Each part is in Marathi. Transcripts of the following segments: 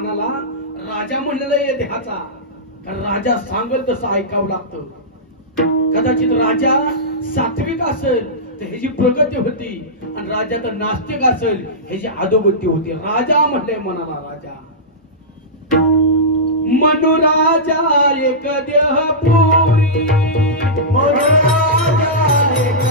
मनाला राजा म्हणलेला आहे देहाचा, कारण राजा सांगल तसं ऐकावं लागतं. कदाचित राजा सात्विक असेल तर ह्याची प्रगती होती, आणि राजा तर नास्तिक असेल ह्याची अधोगती होती. राजा म्हटलंय मनाला, राजा मनुराजा एक देह पुरी, मनुराजा एक देह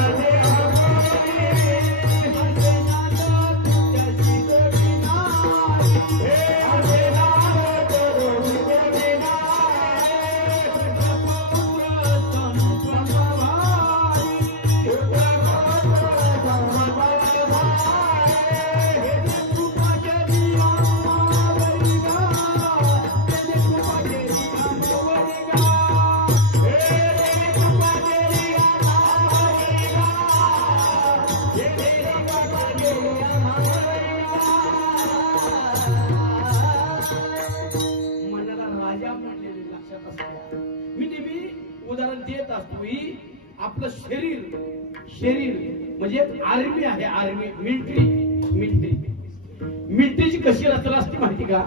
आपलं शरीर म्हणजे आर्मी आहे, आर्मी मिलिटरीची कशी रचना असते माहिती का?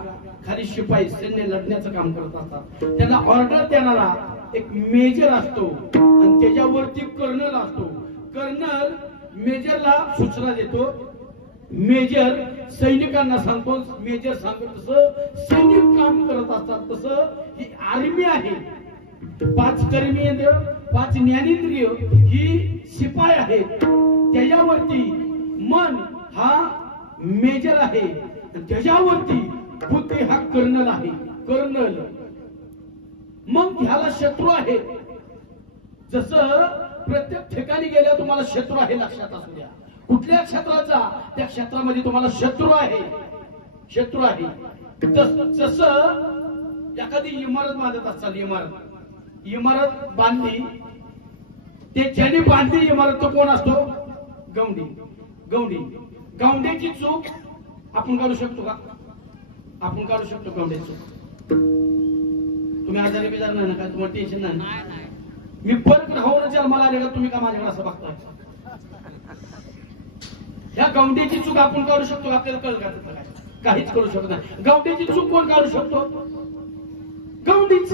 खाली शिपाई सैन्य लढण्याचं काम करत असतात, त्यांना ऑर्डर देणारा एक मेजर असतो आणि त्याच्यावरती कर्नल असतो. कर्नल मेजरला सूचना देतो, मेजर सैनिकांना सांगतो, मेजर सांगतो तसं सैनिक काम करत असतात. तसं ही आर्मी आहे. 5 कर्मेंद्रिय 5 ज्ञानेंद्रिय ही शिपाई आहेत, त्याच्यावरती मन हा मेजर आहे, त्याच्यावरती बुद्धी हा कर्नल आहे. कर्नल मग ह्याला शत्रू आहे. जसं प्रत्येक ठिकाणी गेल्या तुम्हाला शत्रू आहे लक्षात असू द्या. कुठल्या क्षेत्राचा त्या क्षेत्रामध्ये तुम्हाला शत्रू आहे. जसं एखादी इमारत बांधत असाल, इमारत बांधली, ते ज्याने बांधली इमारत तो कोण असतो? गवंड्याची चूक आपण काढू शकतो का? आपण काढू शकतो गवंड्याची चूक? तुम्ही आजारी बिजार नाही ना का? तुम्हाला टेन्शन नाही? मी परत राहून जन्माला आले का? तुम्ही का माझ्याकडे असं बघताय? या गवंड्याची चूक आपण काढू शकतो? आपल्याला कळलं का? काहीच करू शकत नाही. गवंड्याची चूक कोण काढू शकतो? गवंडीच.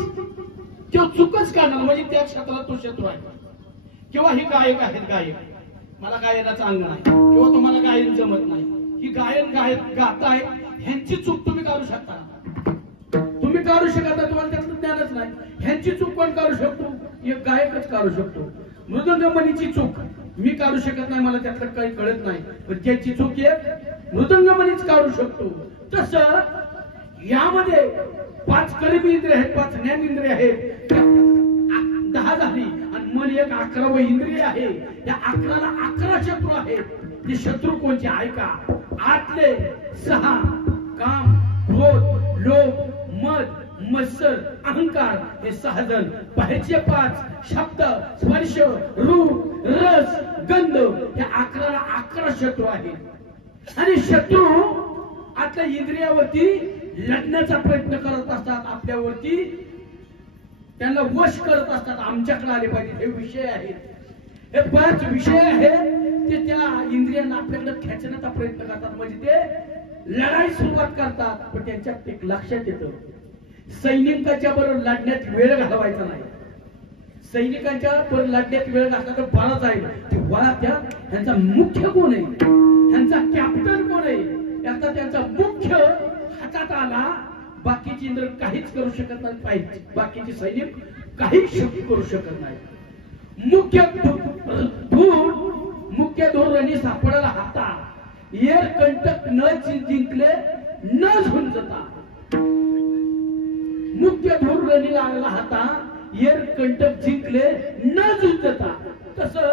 तो चुकच काढणार म्हणजे त्या क्षेत्रात तो शत्रू आहे. किंवा ही गायक आहेत, गायक, मला गायनाचं अंग नाही किंवा तुम्हाला गायन जमत नाही, ही गायन गाताय, ह्यांची चूक तुम्ही काढू शकता? तुम्ही काढू शकत नाही, तुम्हाला त्याचं ज्ञानच नाही. ह्यांची चूक कोण काढू शकतो? एक गायकच काढू शकतो. मृदंगमणीची चूक मी काढू शकत नाही, मला त्यातलं काही कळत नाही, पण त्याची चूक एक मृदंगमणीच काढू शकतो. तसं यामध्ये 5 कर्मेंद्रिय आहेत, 5 ज्ञानेंद्रिय आहेत, 10 झाली, आणि मन एक 11वं इंद्रिय आहे. या 11ला 11 शत्रू आहेत. ते शत्रू कोणते ऐका. आतले 6 काम, क्रोध, लोभ, मद, मत्सर, अहंकार हे 6 जण. बाहेरचे 5 शब्द, स्पर्श, रूप, रस, गंध, या 11ला 11 शत्रू आहेत. आणि शत्रू आतल्या इंद्रियावरती लढण्याचा प्रयत्न करत असतात, आपल्यावरती त्यांना वश करत असतात. आमच्याकडे आले पाहिजे हे विषय आहेत. हे 5 विषय आहेत, ते त्या इंद्रियांना आपल्याकडे खेचण्याचा प्रयत्न करतात. म्हणजे ते लढाई सुरुवात करतात. पण त्यांच्यात एक लक्षात येतं, सैनिकांच्या बरोबर लढण्यात वेळ घालवायचा नाही. सैनिकांच्या बरोबर लढण्यात वेळ घातला तर बरा जाईल. ह्यांचा मुख्य कोण आहे, ह्यांचा कॅप्टन कोण आहे, याचा त्यांचा मुख्य हातात आला, बाकीची इंद्र काहीच करू शकत नाही. पाहिजे बाकीचे सैनिक काहीच करू शकत नाही. मुख्य धोरणी सापडायला हाता येर कंटक न जिंकले न झुंजता. मुख्य धोरणीला आलेला हाता येर कंटक जिंकले न झुंजता. तसं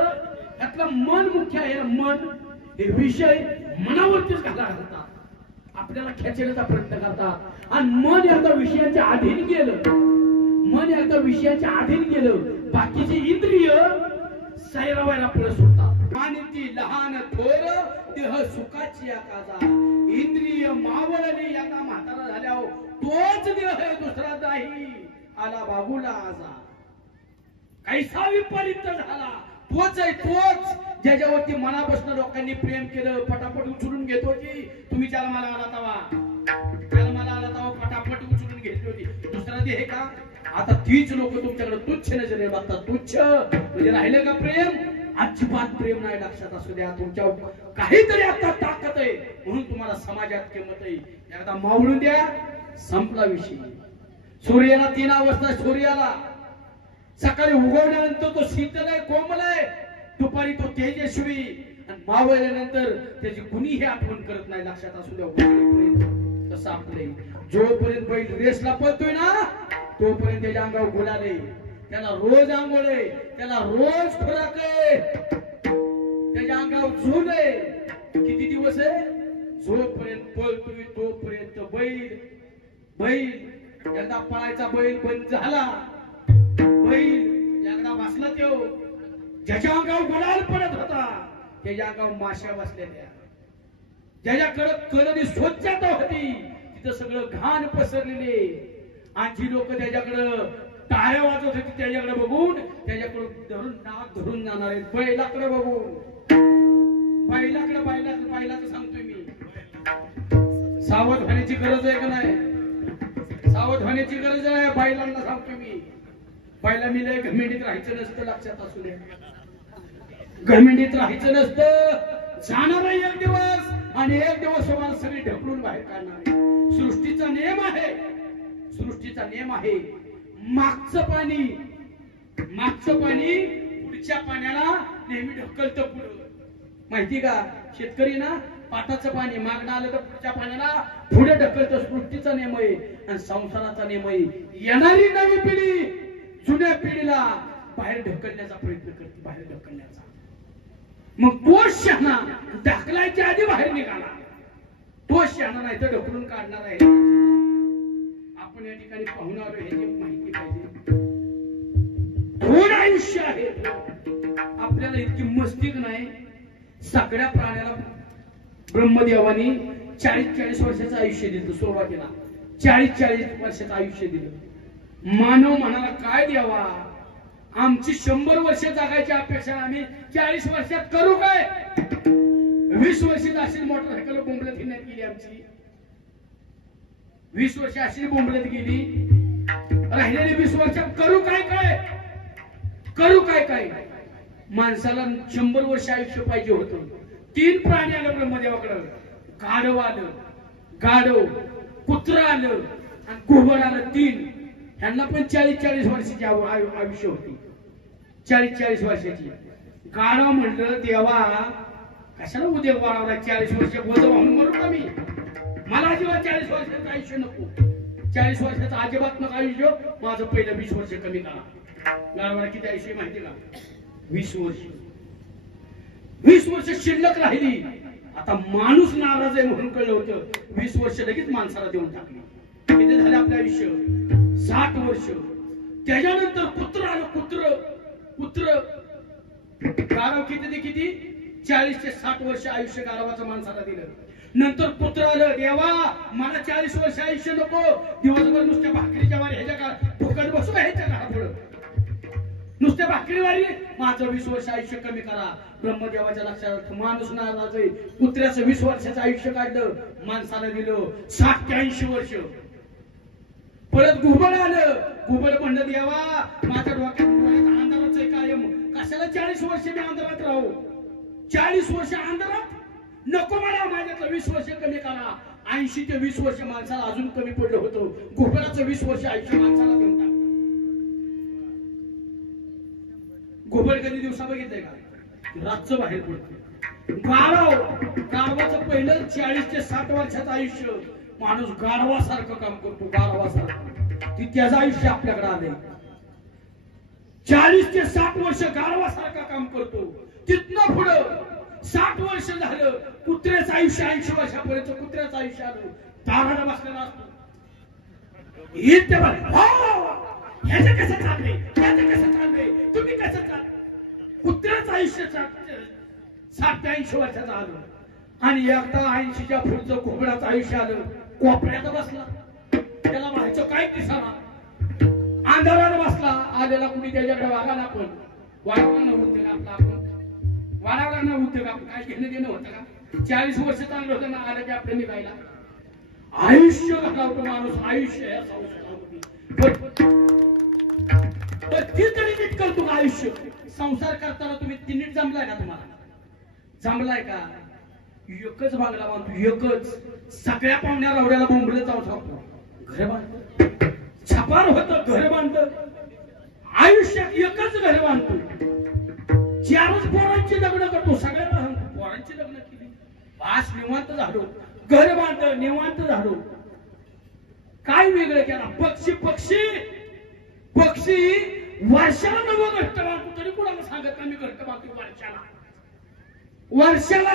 यातलं मन मुख्य आहे. मन हे विषय मनावरतीच घालतात, आपल्याला खेचण्याचा प्रयत्न करतात. आणि मन एकदा विषयांच्या अधीन गेलं, बाकीची इंद्रिय सैरावायला पुढे सुटतात. आणि ती लहान थोर देह सुखाची आकाजा, इंद्रिय मावळली यांना म्हातारा झाल्यावर तोच देह आहे, दुसरा नाही आला बाबूला आजा. कैसा विपरीत झाला, तोच आहे, तोच ज्याच्यावरती मनापासून लोकांनी प्रेम केलं, पटापट उचलून घेत होती. तुम्ही जन्माला आला तवा कधी आहे का? आता तीच लोक तुमच्याकडे तुच्छ नजरेने बघतात. तुच्छ म्हणजे राहिलं का प्रेम? अजिबात प्रेम नाही. लक्षात असू द्या, तुमच्या काहीतरी आता ताकद आहे म्हणून तुम्हाला समाजात किंमत आहे. एकदा मावळून द्या, संपला विषय. सूर्याला 3 अवस्था. सूर्याला सकाळी उगवल्यानंतर तो शीतल आहे, कोमल आहे, दुपारी तो तेजस्वी, आणि मावळल्यानंतर त्याची कुणीही आठवण करत नाही. लक्षात असू द्या. तसं आपले जोपर्यंत बैल रेसला पळतोय ना तोपर्यंत त्याच्या अंगावर गुलाल आहे, त्याला रोज आंघोळ आहे, त्याला रोज खुराक आहे, त्याच्या अंगावर झूल आहे. किती दिवस आहे? जोपर्यंत पळतोय तोपर्यंत बैल एकदा पळायचा बैल बंद झाला, बैल एकदा बसला, तो ज्याच्या अंगावर गुलाल पडत होता त्याच्या अंगावर माश्या बसलेल्या, ज्याच्याकडे कलनी स्वच्छता होती तिथं सगळं घाण पसरलेले, आणि जी लोक त्याच्याकडं टाळ्या वाजवत होती त्याच्याकडे बघून त्याच्याकडून धरून नाक धरून जाणार आहेत. बैलाकडे बघून, बैलाचं सांगतोय मी. सावध होण्याची गरज आहे का नाही? सावध होण्याची गरज आहे. बैलांना सांगतोय मी. बैलांनी लय घमेंडीत राहायचं नसतं. लक्षात असू दे, घमेंडीत राहायचं नसतं. जाणार आहे एक दिवस, आणि एक दिवस तुम्हाला सगळी ढकलून बाहेर काढणार आहे. सृष्टीचा नियम आहे, सृष्टीचा नियम आहे. मागचं पाणी पुढच्या पाण्याला नेहमी ढकलतं पुढं. माहिती का? शेतकरी ना पाटाचं पाणी मागणं आलं तर पुढच्या पाण्याला पुढे ढकलतं. सृष्टीचा नियम आहे आणि संसाराचा नियम आहे. येणारी नवी पिढी जुन्या पिढीला बाहेर ढकलण्याचा प्रयत्न करते, बाहेर ढकलण्याचा. मग तो शहाणा ढकलायच्या आधी बाहेर निघाला, तो शहाणा नाही तर ढकलून काढणार आहे. आपण या ठिकाणी पाहून आलो हे माहिती पाहिजे. थोडं आयुष्य आहे आपल्याला, इतकी मस्तीक नाही. सगळ्या प्राण्याला ब्रह्मदेवानी 40-40 वर्षाचं आयुष्य दिलं. सुरुवातीला 40-40 वर्षाचं आयुष्य दिलं. मानव म्हणाला काय द्यावा, आमची 100 वर्ष जगायची अपेक्षा आम्ही 40 वर्षात करू काय? 20 वर्षात अशी मोटरसायकल बोंबलत फिरण्यात गेली आमची. 20 वर्ष अशी बोंबलत गेली. राहिलेली 20 वर्षात करू काय काय? माणसाला 100 वर्ष आयुष्य पाहिजे होतं. 3 प्राणी आलं ब्रह्मदेवाकडं. गाढव, कुत्रा आलं आणि घुबड आलं. 3 ह्यांना पण 40-40 वर्षाची आयुष्य होती. 40-40 वर्षाची. गाढव म्हणलं देवा कशाला उद्योग वाढवला, 40 वर्ष बोध वाहून मरू का मी? मला अजिबात 40 वर्षाचं आयुष्य नको. 40 वर्षाचं अजिबात नको आयुष्य. माझं पहिलं 20 वर्ष कमी करा. गाढवाला किती आयुष्य माहिती का? 20 वर्ष. 20 वर्ष शिल्लक राहिली. आता माणूस नाराज आहे म्हणून कळलं होतं. 20 वर्ष लगेच माणसाला देऊन टाकली. किती झाले आपलं आयुष्य? 60 वर्ष. त्याच्यानंतर कुत्र आलं. कुत्र गाढव किती 40 ते 60 वर्ष आयुष्य गाढवाचं माणसाला दिलं. नंतर कुत्र आलं. देवा मला 40 वर्ष आयुष्य नको. दिवसभर नुसत्या भाकरीच्या वारी ह्याच्या का फुकट बसू का ह्याच्या घरा पुढं? नुसत्या भाकरीवारी माझं 20 वर्ष आयुष्य कमी करा. ब्रह्मदेवाच्या लक्षात माणूस नाराज आहे. कुत्र्याचं 20 वर्षाचं आयुष्य काढलं, माणसाला दिलं 60 ते 80 वर्ष. परत घुबड आलं. घुबड म्हणलं देवा माझ्या डोक्यात अंधाराच आहे कायम, कशाला 40 वर्ष मी अंधारात राहू? 40 वर्ष अंधारात नको मला. माझ्यातलं 20 वर्ष कमी करा. 80 ते 20 वर्ष माणसाला अजून कमी पडलं होतं. घुबडाचं 20 वर्ष आयुष्य माणसाला देऊन टाक. घुबड कधी दिवसा बघितलंय का? रातचं बाहेर पडते. गाढवाचं पहिलं 40 ते 60 वर्षाचं आयुष्य. माणूस गाढवासारखं काम करतो, गाढवासारखं. ती त्याचं आयुष्य आपल्याकडे आलंय. 40 ते 60 वर्ष गाढवासारखं काम करतो. तिथनं पुढं 60 वर्ष झालं कुत्र्याचं आयुष्य 80 वर्षापर्यंत कुत्र्याचं आयुष्य आलं. दाराला बसलेला असतो. ह्याचं कसं चाललंय, तुम्ही कसं चाललंय? कुत्र्याचं आयुष्य 60 ते 80 वर्षाचं आलं. आणि एकदा 80च्या पुढचं घुबडाचं आयुष्य आलं. कोपऱ्यात बसला. त्याला व्हायचं काय दिसाना. अंधारात बसला. आलेला कुणी त्याच्याकडे वागायला आपण वाढवला नव्हतं का? आपण वाढवला नव्हतं का? काय घेणं देणं होतं का? 40 वर्ष चांगलं होतं ना, आलं की आपलं निघायला. आयुष्य घालवतो माणूस. आयुष्य या संसारामध्ये ती तरी नीट करतो का आयुष्य? संसार करताना तुम्ही ती नीट जमलाय का? तुम्हाला जमलाय का? एकच बांगला बांधतो, एकच. सगळ्या पाहुण्या रावड्याला बोंबले जाऊ शकतो. घर बांधत छपार होत, घर बांधत. आयुष्यात एकच घर बांधतो. 4च पोरांची लग्न करतो. सगळ्या पोरांची लग्न केली. बास निवांत झालो. घर बांधलं निवांत झालो. काय वेगळं केला? पक्षी पक्षी पक्षी वर्षाला नवं घट्ट बांधतो. तरी कोणाला सांगत नाही मी घट्ट बांधतो वर्षाला. वर्षाला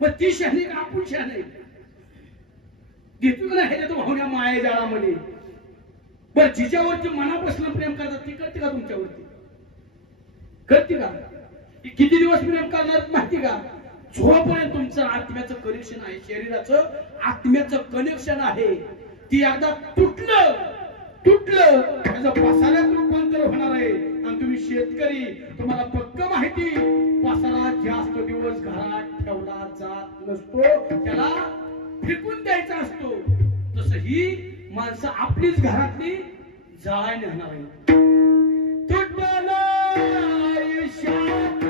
मग ती शहाणी का आपण शहाणी? घेतो ना ह्याच्या भावण्या माये जाळामध्ये. बर जिच्यावरती मनापासून प्रेम करतात ती करते का तुमच्यावरती? करते का? किती दिवस प्रेम करणार माहिती का? जोपर्यंत तुमचं आत्म्याचं कनेक्शन आहे, शरीराचं आत्म्याचं कनेक्शन आहे, ती एकदा तुटलं त्याचं पसाऱ्यात रूपांतर होणार आहे. आणि तुम्ही शेतकरी, तुम्हाला पक्क माहिती, पसारा जास्त दिवस घरात ठेवला जात नसतो, त्याला फेकून द्यायचा असतो. तसं ही माणसं आपलीच घरातली जाळाय नेणार आहे. तुटलं आयुष्यात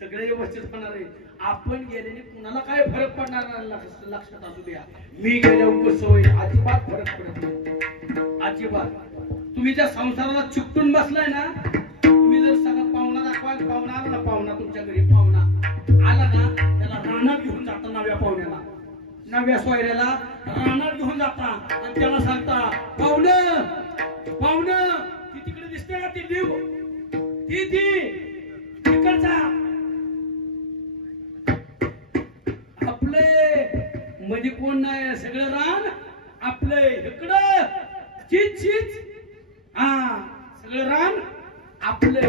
सगळे व्यवस्थित होणार आहे. आपण गेलेले कुणाला काय फरक पडणार नाही, लक्षात असू द्या. मी गेल्यावर कसं होईल अजिबात फरक पडत नाही, अजिबात. तुम्ही ज्या संसाराला चिकटून बसलाय ना, तुम्ही जर सगळं पाहुणा दाखवा, पाहुणा आला ना, पाहुणा तुमच्या घरी पाहुणा आला ना, त्याला रानात घेऊन जाता, नव्या पाहुण्याला, नव्या सोयऱ्याला रानात घेऊन जाता आणि त्याला सांगता, पाहुणं पाहुणं ती तिकडे दिसते का? ती देव ती तिकडचा मध्ये कोण नाही, सगळं रान आपलं इकडं चीच चीच, सगळं रान आपलं.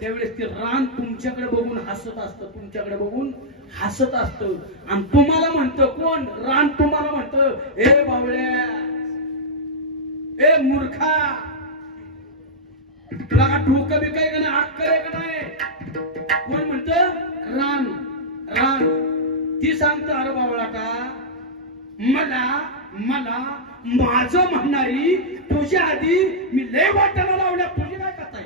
त्यावेळेस ते रान तुमच्याकडे बघून हसत असतं, तुमच्याकडे बघून हसत असतं. आणि तुम्हाला म्हणतं कोण? रान तुम्हाला म्हणतं, ए बावळ्या, ए मूर्खा, तुला का डोकं बी काय का नाही, अक्कल आहे का नाही? कोण म्हणतं? रान. रान ती सांगतं, अरे बावळाटा, मला माझं म्हणणारी तुझ्या आधी मी लय वाटायला लावल्या, तुझी काय करताय?